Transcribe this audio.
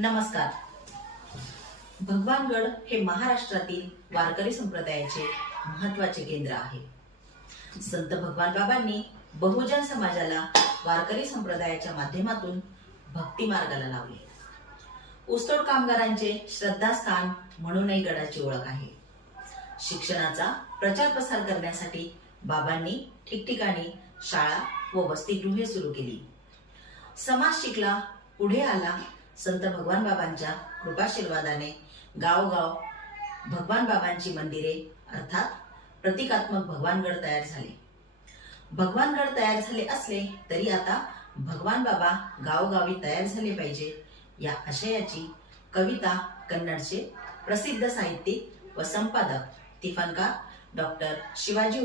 नमस्कार. भगवानगड हे महाराष्ट्रातील वारकरी संप्रदायाचे महत्त्वाचे केंद्र आहे. संत भगवान बाबांनी बहुजन समाजाला वारकरी संप्रदायाच्या माध्यमातून भक्ती मार्गाला लावले. ऊसतोड कामगारांचे श्रद्धास्थान म्हणूनही गडाची ओळख आहे. शिक्षणाचा प्रचार प्रसार करण्यासाठी बाबांनी ठिकठिकाणी शाळा व वसतिगृहे सुरू केली. समाज शिकला, पुढे आला. संत भगवान बाबांच्या कृपाशीर्वादाने गावगाव भगवान बाबांची मंदिरे अर्थात प्रतिकात्मक भगवानगड तयार झाले. भगवानगड तयार झाले असले तरी आता भगवान बाबा गावोगावी तयार झाले पाहिजे या आशयाची कविता कन्नडचे प्रसिद्ध साहित्यिक व संपादक तिफनकार डॉक्टर शिवाजी